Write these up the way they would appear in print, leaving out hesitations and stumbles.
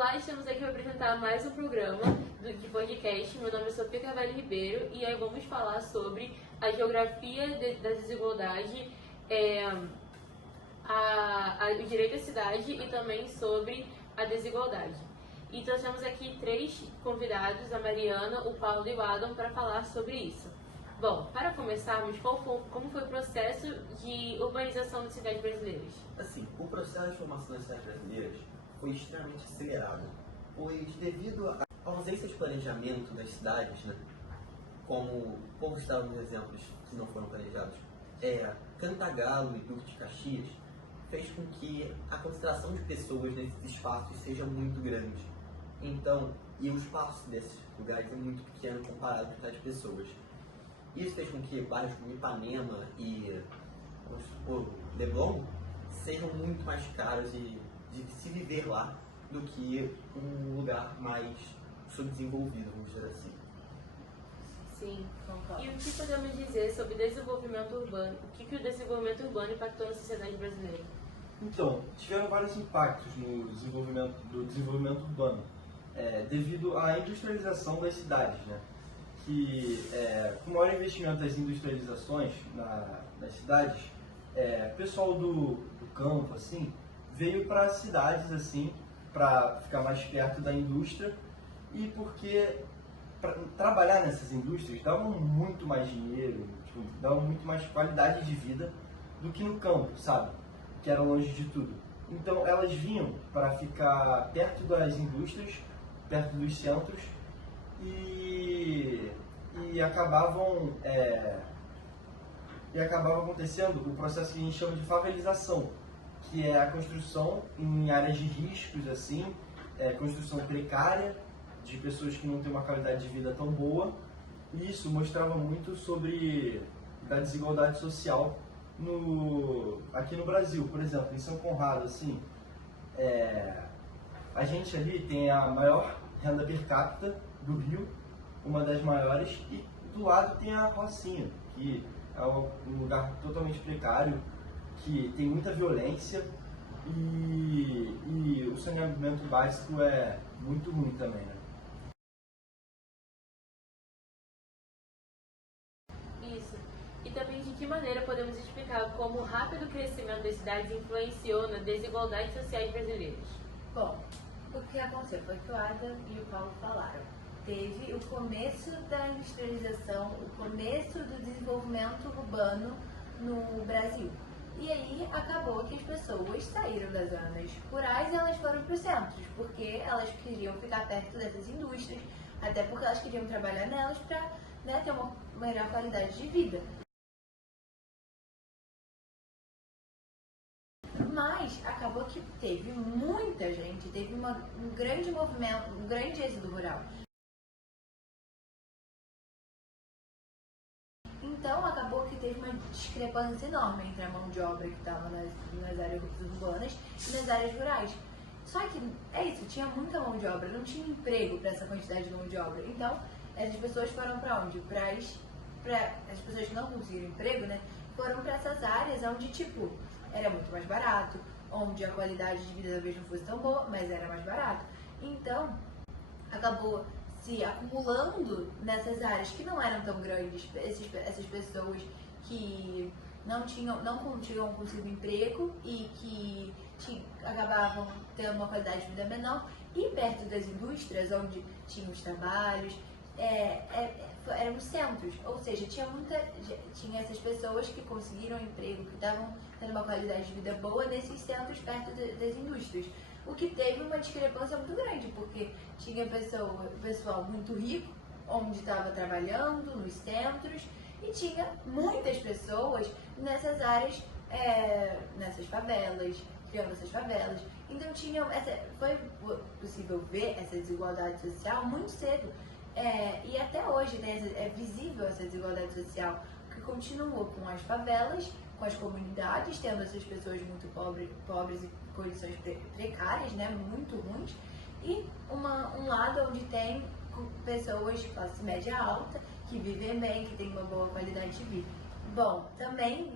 Olá, estamos aqui para apresentar mais um programa de podcast. Meu nome é Sofia Carvalho Ribeiro e aí vamos falar sobre a geografia da desigualdade, o direito à cidade e também sobre a desigualdade. Então temos aqui três convidados, a Mariana, o Paulo e o Adam, para falar sobre isso. Bom, para começarmos, como foi o processo de urbanização das cidades brasileiras? Assim, o processo de formação das cidades brasileiras foi extremamente acelerado, pois devido à ausência de planejamento das cidades, né, como poucos estavam exemplos que não foram planejados, Cantagalo e Duque de Caxias, fez com que a concentração de pessoas nesses espaços seja muito grande. Então, e o espaço desses lugares é muito pequeno comparado com a quantidade de pessoas. Isso fez com que bairros como Ipanema e, vamos supor, Leblon sejam muito mais caros de se viver lá do que um lugar mais subdesenvolvido, vamos dizer assim. Sim, concordo. E o que podemos dizer sobre desenvolvimento urbano? O que o desenvolvimento urbano impactou na sociedade brasileira? Então, tiveram vários impactos no desenvolvimento urbano, devido à industrialização das cidades, né? Que com o maior investimento das industrializações nas cidades, o pessoal do campo assim, veio para as cidades assim, para ficar mais perto da indústria e porque trabalhar nessas indústrias dava muito mais dinheiro, tipo, dava muito mais qualidade de vida do que no campo, sabe? Que era longe de tudo. Então elas vinham para ficar perto das indústrias, perto dos centros e acabavam acontecendo o processo que a gente chama de favelização, que é a construção em áreas de riscos, assim, construção precária, de pessoas que não têm uma qualidade de vida tão boa. E isso mostrava muito sobre a desigualdade social aqui no Brasil. Por exemplo, em São Conrado, assim, a gente ali tem a maior renda per capita do Rio, uma das maiores, e do lado tem a Rocinha, que é um lugar totalmente precário, que tem muita violência e o saneamento básico é muito ruim também, né? Isso. E também de que maneira podemos explicar como o rápido crescimento das cidades influenciou nas desigualdades sociais brasileiras? Bom, o que aconteceu foi que o Adam e o Paulo falaram. Teve o começo da industrialização, o começo do desenvolvimento urbano no Brasil. E aí acabou que as pessoas saíram das zonas rurais e elas foram para os centros, porque elas queriam ficar perto dessas indústrias, até porque elas queriam trabalhar nelas para, né, ter uma melhor qualidade de vida. Mas acabou que teve muita gente, teve um grande movimento, um grande êxodo rural. Então acabou que teve uma discrepância enorme entre a mão de obra que estava nas áreas urbanas e nas áreas rurais. Só que é isso, tinha muita mão de obra, não tinha emprego para essa quantidade de mão de obra. Então essas pessoas foram para onde? As pessoas que não conseguiram emprego, né, foram para essas áreas onde, tipo, era muito mais barato, onde a qualidade de vida talvez não fosse tão boa, mas era mais barato. Então acabou se acumulando nessas áreas que não eram tão grandes, essas pessoas que não tinham conseguido emprego e que acabavam tendo uma qualidade de vida menor, e perto das indústrias, onde tinham os trabalhos, eram os centros, ou seja, tinha essas pessoas que conseguiram emprego, que estavam tendo uma qualidade de vida boa nesses centros perto das indústrias. O que teve uma discrepância muito grande, porque tinha pessoal muito rico, onde estava trabalhando, nos centros, e tinha muitas pessoas nessas áreas, nessas favelas, criando essas favelas. Então foi possível ver essa desigualdade social muito cedo. E até hoje, né, é visível essa desigualdade social, que continua com as favelas, com as comunidades, tendo essas pessoas muito pobres e condições precárias, né, muito ruins, e um lado onde tem pessoas de classe média alta, que vivem bem, que têm uma boa qualidade de vida. Bom, também,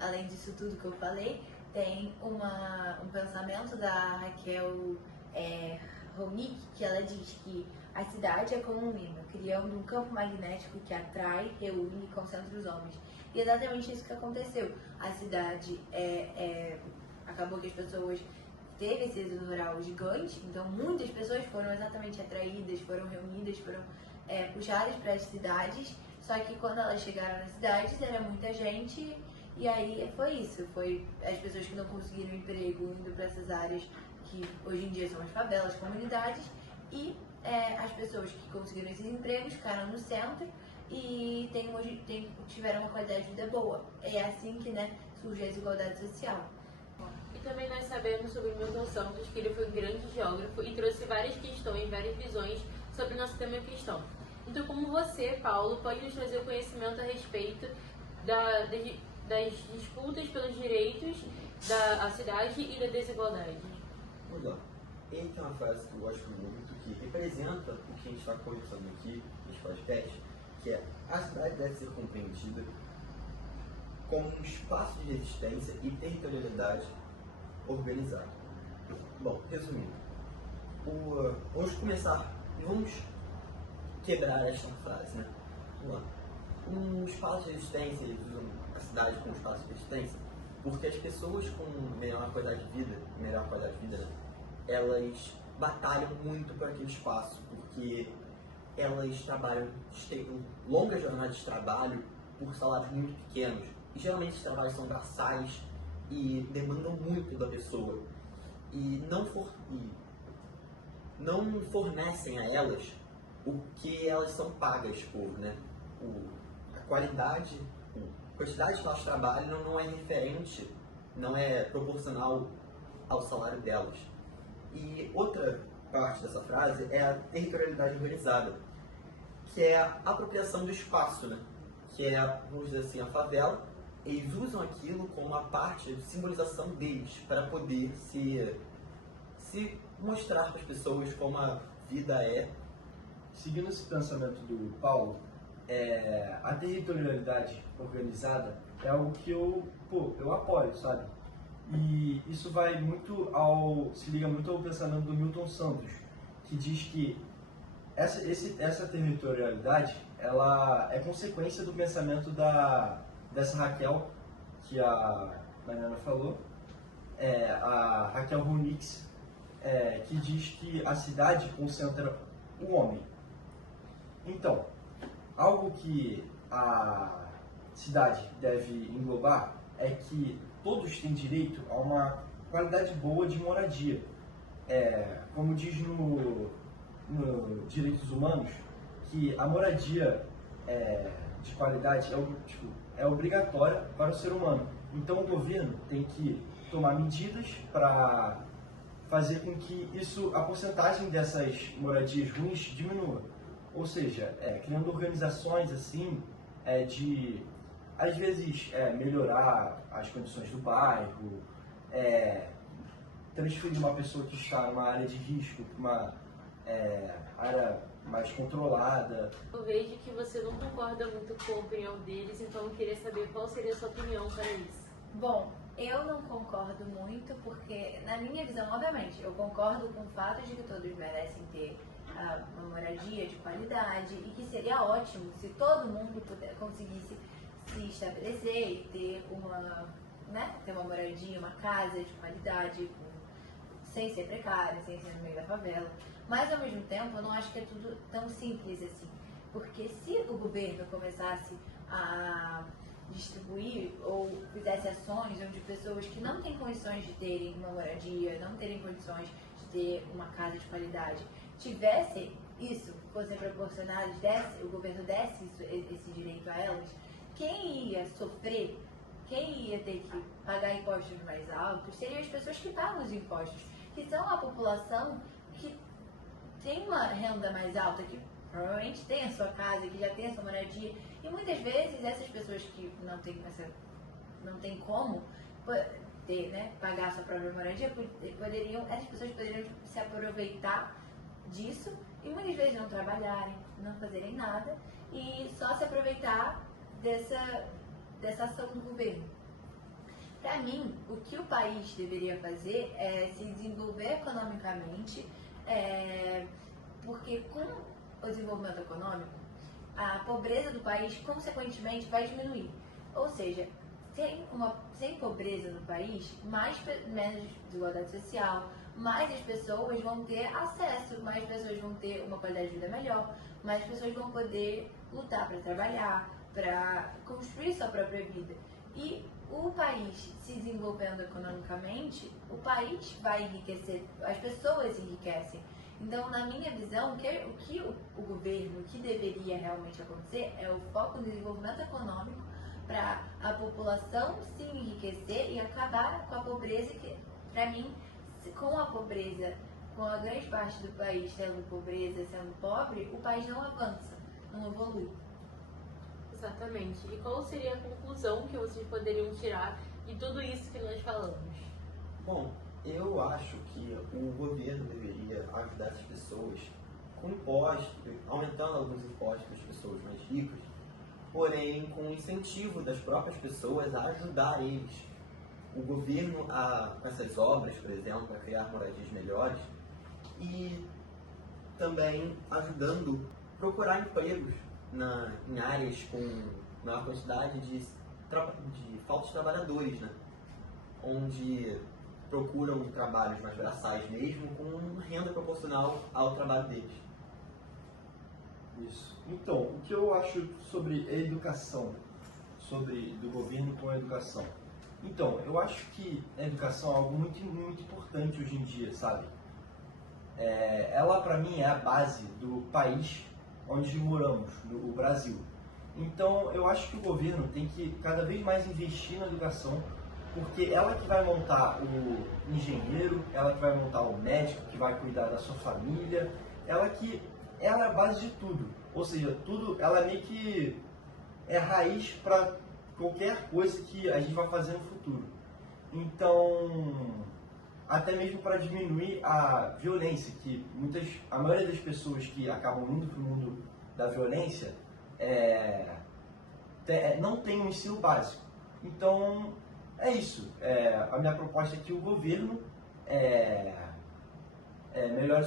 além disso tudo que eu falei, tem um pensamento da Raquel Ronick, que ela diz que a cidade é como um imã, criando um campo magnético que atrai, reúne e concentra os homens. E exatamente isso que aconteceu. A cidade acabou que as pessoas teve esse êxodo rural gigante, então muitas pessoas foram exatamente atraídas, foram reunidas, foram puxadas para as cidades, só que quando elas chegaram nas cidades era muita gente e aí foi isso, foi as pessoas que não conseguiram emprego indo para essas áreas que hoje em dia são as favelas, comunidades, e as pessoas que conseguiram esses empregos ficaram no centro e tiveram uma qualidade de vida boa. É assim que surge a desigualdade social. E também nós sabemos sobre Milton Santos que ele foi um grande geógrafo e trouxe várias questões, várias visões sobre o nosso tema em questão. Então, como você, Paulo, pode nos trazer o conhecimento a respeito das disputas pelos direitos da cidade e da desigualdade? Olha, ele tem uma frase que eu gosto muito, que representa o que a gente está conversando aqui nesse podcast, que é: a cidade deve ser compreendida como um espaço de resistência e territorialidade organizado. Bom, resumindo, vamos quebrar esta frase, né? Vamos lá. Um espaço de resistência, eles usam a cidade como espaço de resistência, porque as pessoas com melhor qualidade de vida, né, elas batalham muito por aquele espaço, porque elas têm longas jornadas de trabalho por salários muito pequenos, e geralmente os trabalhos são braçais e demandam muito da pessoa, e não fornecem a elas o que elas são pagas por, né? A quantidade que elas trabalham não é referente, não é proporcional ao salário delas. E outra parte dessa frase é a territorialidade organizada, que é a apropriação do espaço, né? Que é, vamos dizer assim, a favela. Eles usam aquilo como uma parte de simbolização deles, para poder se mostrar para as pessoas como a vida é. Seguindo esse pensamento do Paulo, a territorialidade organizada é algo que eu apoio, sabe? E isso se liga muito ao pensamento do Milton Santos, que diz que essa territorialidade, ela é consequência do pensamento dessa Raquel, que a Mariana falou, a Raquel Ronick, que diz que a cidade concentra o homem. Então, algo que a cidade deve englobar é que todos têm direito a uma qualidade boa de moradia. Como diz no Direitos Humanos, que a moradia de qualidade é obrigatória para o ser humano. Então o governo tem que tomar medidas para fazer com que a porcentagem dessas moradias ruins diminua. Ou seja, criando organizações assim, de, às vezes, melhorar as condições do bairro, transferir uma pessoa que está numa área de risco para uma área mais controlada. Eu vejo que você não concorda muito com a opinião deles, então eu queria saber qual seria a sua opinião para isso. Bom, eu não concordo muito porque, na minha visão, obviamente, eu concordo com o fato de que todos merecem ter uma moradia de qualidade e que seria ótimo se todo mundo conseguisse se estabelecer e ter uma moradia, uma casa de qualidade, sem ser precária, sem ser no meio da favela. Mas, ao mesmo tempo, eu não acho que é tudo tão simples assim. Porque se o governo começasse a distribuir ou fizesse ações onde pessoas que não têm condições de terem uma moradia, não terem condições de ter uma casa de qualidade, tivessem isso, fossem proporcionados, o governo desse esse direito a elas, quem ia sofrer, quem ia ter que pagar impostos mais altos, seriam as pessoas que pagam os impostos, que são a população que tem uma renda mais alta, que provavelmente tem a sua casa, que já tem a sua moradia, e muitas vezes essas pessoas que não têm como ter, pagar a sua própria moradia, essas pessoas poderiam se aproveitar disso e muitas vezes não trabalharem, não fazerem nada e só se aproveitar dessa ação do governo. Para mim, o que o país deveria fazer é se desenvolver economicamente, porque com o desenvolvimento econômico, a pobreza do país, consequentemente, vai diminuir. Ou seja, sem pobreza no país, menos desigualdade social, mais as pessoas vão ter acesso, mais pessoas vão ter uma qualidade de vida melhor, mais pessoas vão poder lutar para trabalhar, para construir sua própria vida. E o país se desenvolvendo economicamente, o país vai enriquecer, as pessoas enriquecem. Então, na minha visão, o governo, o que deveria realmente acontecer é o foco no desenvolvimento econômico para a população se enriquecer e acabar com a pobreza, que, para mim, com a pobreza, com a grande parte do país sendo pobreza, sendo pobre, o país não avança, não evolui. Exatamente. E qual seria a conclusão que vocês poderiam tirar de tudo isso que nós falamos? Bom, eu acho que o governo deveria ajudar essas pessoas com impostos, aumentando alguns impostos para as pessoas mais ricas, porém com o incentivo das próprias pessoas a ajudar eles. O governo, com essas obras, por exemplo, a criar moradias melhores e também ajudando a procurar empregos em áreas com maior quantidade de falta de trabalhadores, né? Onde procuram trabalhos mais braçais mesmo, com renda proporcional ao trabalho deles. Isso. Então, o que eu acho sobre a educação, do governo com a educação? Então, eu acho que a educação é algo muito, muito importante hoje em dia, sabe? Ela, para mim, é a base do país onde moramos, o Brasil. Então, eu acho que o governo tem que cada vez mais investir na educação, porque ela que vai montar o engenheiro, ela que vai montar o médico, que vai cuidar da sua família, ela é a base de tudo. Ou seja, ela meio que é a raiz para qualquer coisa que a gente vai fazer no futuro. Então, até mesmo para diminuir a violência, que a maioria das pessoas que acabam indo para o mundo da violência não tem um ensino básico. Então, é isso. A minha proposta é que o governo melhore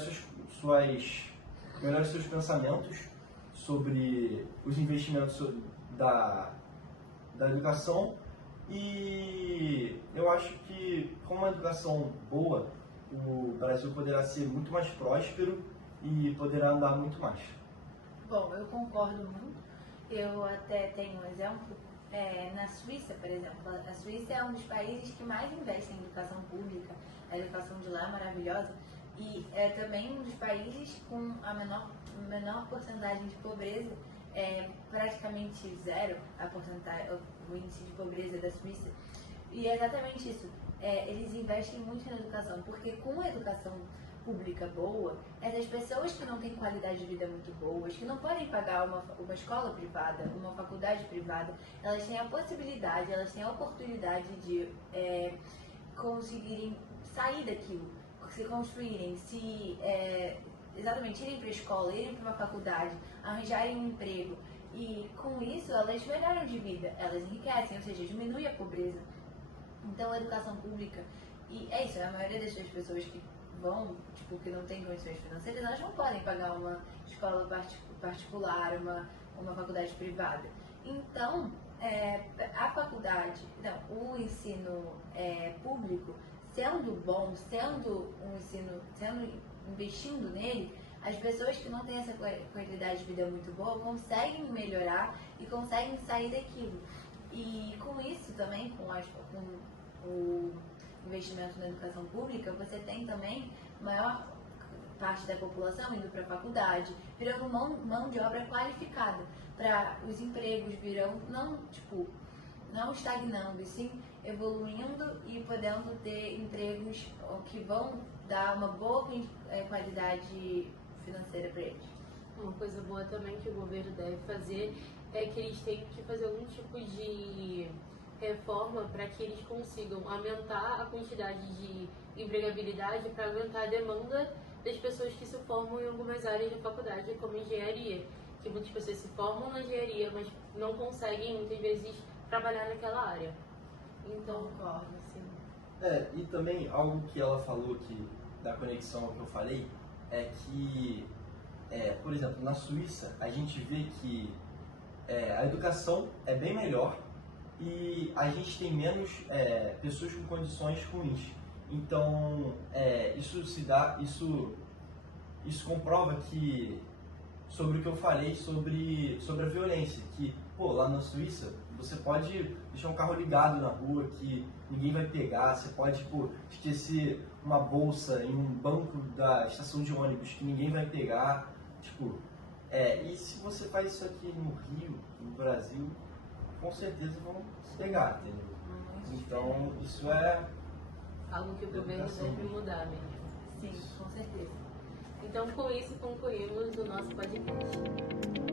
seus pensamentos sobre os investimentos da educação, e eu acho que com uma educação boa o Brasil poderá ser muito mais próspero e poderá andar muito mais. Bom, eu concordo muito. Eu até tenho um exemplo. Na Suíça, por exemplo, a Suíça é um dos países que mais investe em educação pública. A educação de lá é maravilhosa e é também um dos países com a menor porcentagem de pobreza, praticamente zero o índice de pobreza da Suíça. E é exatamente isso. Eles investem muito na educação, porque com a educação pública boa, essas pessoas que não têm qualidade de vida muito boas, que não podem pagar uma escola privada, uma faculdade privada, elas têm a possibilidade, elas têm a oportunidade de conseguirem sair daquilo, se construírem, exatamente, irem para a escola, irem para uma faculdade, arranjarem um emprego. E com isso elas melhoram de vida, elas enriquecem, ou seja, diminui a pobreza. Então a educação pública, e é isso, a maioria das pessoas que vão, que não têm condições financeiras, elas não podem pagar uma escola particular, uma faculdade privada. Então, a faculdade, o ensino público, sendo bom, sendo um ensino, investindo nele, as pessoas que não têm essa qualidade de vida muito boa conseguem melhorar e conseguem sair daquilo. E com isso também, com o investimento na educação pública, você tem também maior parte da população indo para a faculdade, virando mão de obra qualificada, para os empregos virão não estagnando, e sim evoluindo e podendo ter empregos que vão dar uma boa qualidade financeira para eles. Uma coisa boa também que o governo deve fazer é que eles têm que fazer algum tipo de reforma para que eles consigam aumentar a quantidade de empregabilidade para aumentar a demanda das pessoas que se formam em algumas áreas da faculdade, como engenharia, que muitas pessoas se formam na engenharia, mas não conseguem muitas vezes trabalhar naquela área. Então, Concordo. assim, E também algo que ela falou que, da conexão ao que eu falei, é que, por exemplo, na Suíça, a gente vê que a educação é bem melhor e a gente tem menos pessoas com condições ruins. Então, isso comprova que, sobre o que eu falei sobre a violência, que, lá na Suíça, você pode deixar um carro ligado na rua que ninguém vai pegar, você pode, esquecer uma bolsa em um banco da estação de ônibus que ninguém vai pegar, e se você faz isso aqui no Rio, no Brasil, com certeza vão se pegar, entendeu? Então, isso é algo que o governo educação. deve mudar mesmo. Sim, com certeza. Então, com isso, concluímos o nosso podcast.